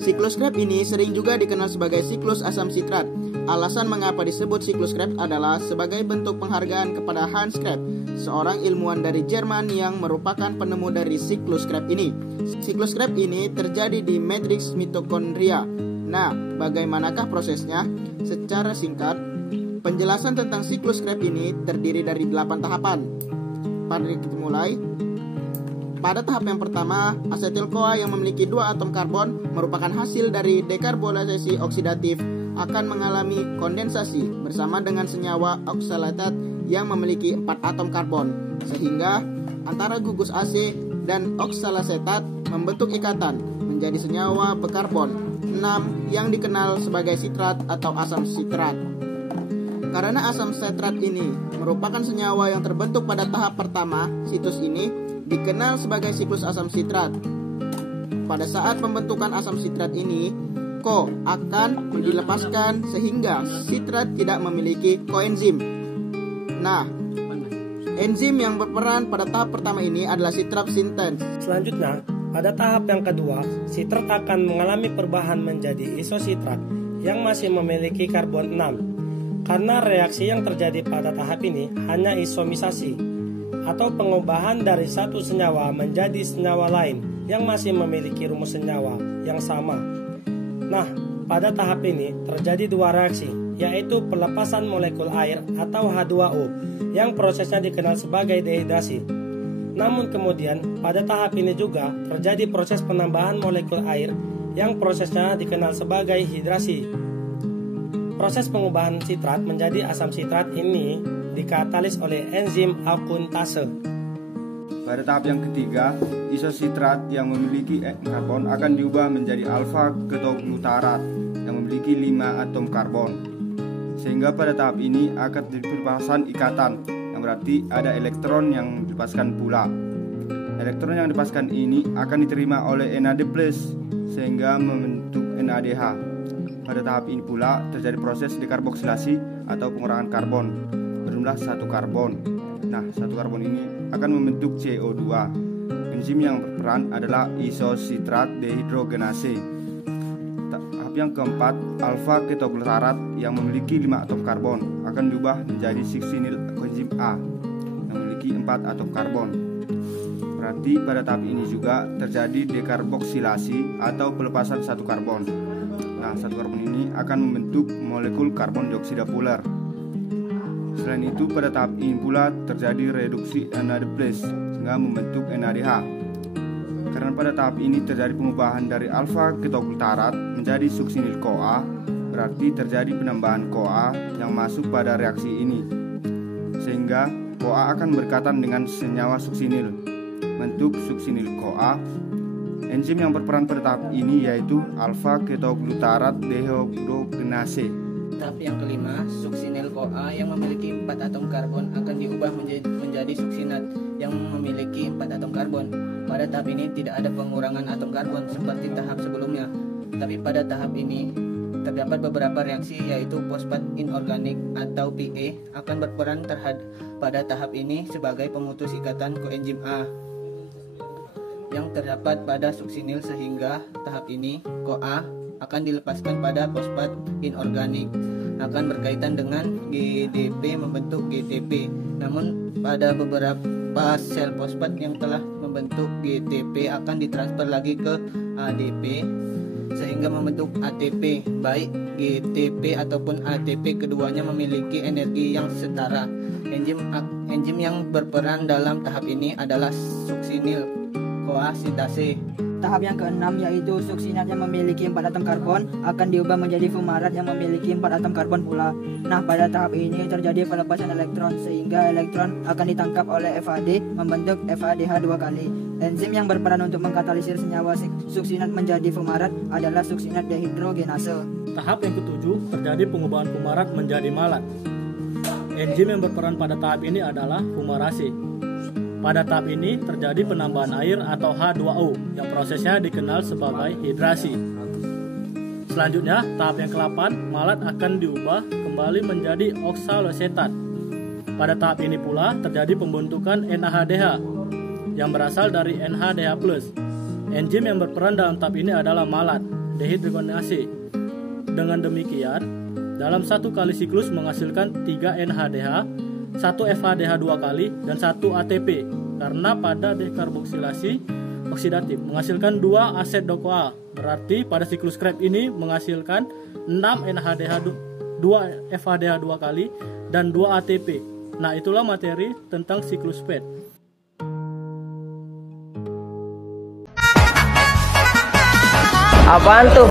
Siklus Krebs ini sering juga dikenal sebagai siklus asam sitrat. Alasan mengapa disebut siklus Krebs adalah sebagai bentuk penghargaan kepada Hans Krebs, seorang ilmuwan dari Jerman yang merupakan penemu dari siklus Krebs ini. Siklus Krebs ini terjadi di matriks mitokondria. Nah, bagaimanakah prosesnya? Secara singkat, penjelasan tentang siklus Krebs ini terdiri dari 8 tahapan. Mari kita mulai. Pada tahap yang pertama, asetil-CoA yang memiliki 2 atom karbon merupakan hasil dari dekarbonisasi oksidatif akan mengalami kondensasi bersama dengan senyawa oksalatat yang memiliki 4 atom karbon, sehingga antara gugus AC dan oksalasetat membentuk ikatan menjadi senyawa berkarbon 6 yang dikenal sebagai sitrat atau asam sitrat. Karena asam sitrat ini merupakan senyawa yang terbentuk pada tahap pertama, siklus ini dikenal sebagai siklus asam sitrat. Pada saat pembentukan asam sitrat ini, Co akan dilepaskan sehingga sitrat tidak memiliki koenzim. Nah, enzim yang berperan pada tahap pertama ini adalah sitrat sintase. Selanjutnya, pada tahap yang kedua, sitrat akan mengalami perubahan menjadi isositrat yang masih memiliki karbon 6. Karena reaksi yang terjadi pada tahap ini hanya isomisasi atau pengubahan dari satu senyawa menjadi senyawa lain yang masih memiliki rumus senyawa yang sama. Nah, pada tahap ini terjadi 2 reaksi, yaitu pelepasan molekul air atau H2O yang prosesnya dikenal sebagai dehidrasi. Namun kemudian pada tahap ini juga terjadi proses penambahan molekul air yang prosesnya dikenal sebagai hidrasi. Proses pengubahan sitrat menjadi asam sitrat ini dikatalis oleh enzim akuntase. Pada tahap yang ketiga, isositrat yang memiliki karbon akan diubah menjadi alfa ketoglutarat yang memiliki 5 atom karbon. Sehingga pada tahap ini akan dilepaskan ikatan, yang berarti ada elektron yang dilepaskan pula. Elektron yang dilepaskan ini akan diterima oleh NAD+, sehingga membentuk NADH. Pada tahap ini pula terjadi proses dekarboksilasi atau pengurangan karbon berjumlah 1 karbon. Nah, 1 karbon ini akan membentuk CO2. Enzim yang berperan adalah isositrat dehidrogenase. Tahap yang keempat, alfa ketoglutarat yang memiliki 5 atom karbon akan diubah menjadi suksinil koenzim A yang memiliki 4 atom karbon. Berarti pada tahap ini juga terjadi dekarboksilasi atau pelepasan 1 karbon. Nah, 1 karbon ini akan membentuk molekul karbon dioksida polar. Selain itu, pada tahap ini pula terjadi reduksi NAD+, sehingga membentuk NADH. Karena pada tahap ini terjadi pengubahan dari alfa ketoglutarat menjadi suksinil CoA, berarti terjadi penambahan CoA yang masuk pada reaksi ini. Sehingga CoA akan berkaitan dengan senyawa suksinil, bentuk suksinil CoA. Enzim yang berperan pada tahap ini yaitu alfa ketoglutarat dehidrogenase. Tahap yang kelima, suksinil CoA yang memiliki 4 atom karbon akan diubah menjadi suksinat yang memiliki 4 atom karbon. Pada tahap ini tidak ada pengurangan atom karbon seperti tahap sebelumnya. Tapi pada tahap ini terdapat beberapa reaksi, yaitu fosfat inorganik atau PA akan berperan pada tahap ini sebagai pemutus ikatan koenzim A yang terdapat pada suksinil, sehingga tahap ini CoA akan dilepaskan pada fosfat inorganik akan berkaitan dengan GDP membentuk GTP. Namun pada beberapa sel fosfat yang telah membentuk GTP akan ditransfer lagi ke ADP sehingga membentuk ATP. Baik GTP ataupun ATP keduanya memiliki energi yang setara. Enzim yang berperan dalam tahap ini adalah suksinil CoA sintase. Tahap yang keenam yaitu suksinat yang memiliki 4 atom karbon akan diubah menjadi fumarat yang memiliki 4 atom karbon pula. Nah, pada tahap ini terjadi pelepasan elektron sehingga elektron akan ditangkap oleh FAD membentuk FADH 2 kali. Enzim yang berperan untuk mengkatalisir senyawa suksinat menjadi fumarat adalah suksinat dehidrogenase. Tahap yang ketujuh terjadi pengubahan fumarat menjadi malat. Enzim yang berperan pada tahap ini adalah fumarase. Pada tahap ini terjadi penambahan air atau H2O yang prosesnya dikenal sebagai hidrasi. Selanjutnya, tahap yang ke-8, malat akan diubah kembali menjadi oksalosetat. Pada tahap ini pula terjadi pembentukan NADH yang berasal dari NADH+. Enzim yang berperan dalam tahap ini adalah malat, dehidrogenase. Dengan demikian, dalam satu kali siklus menghasilkan 3 NHDH, 1 FADH 2 kali, dan 1 ATP. Karena pada dekarboksilasi oksidatif menghasilkan 2 aseto-CoA. Berarti pada siklus Krebs ini menghasilkan 6 NHDH 2 FADH 2 kali dan 2 ATP. Nah, itulah materi tentang siklus PET. Apaan tuh?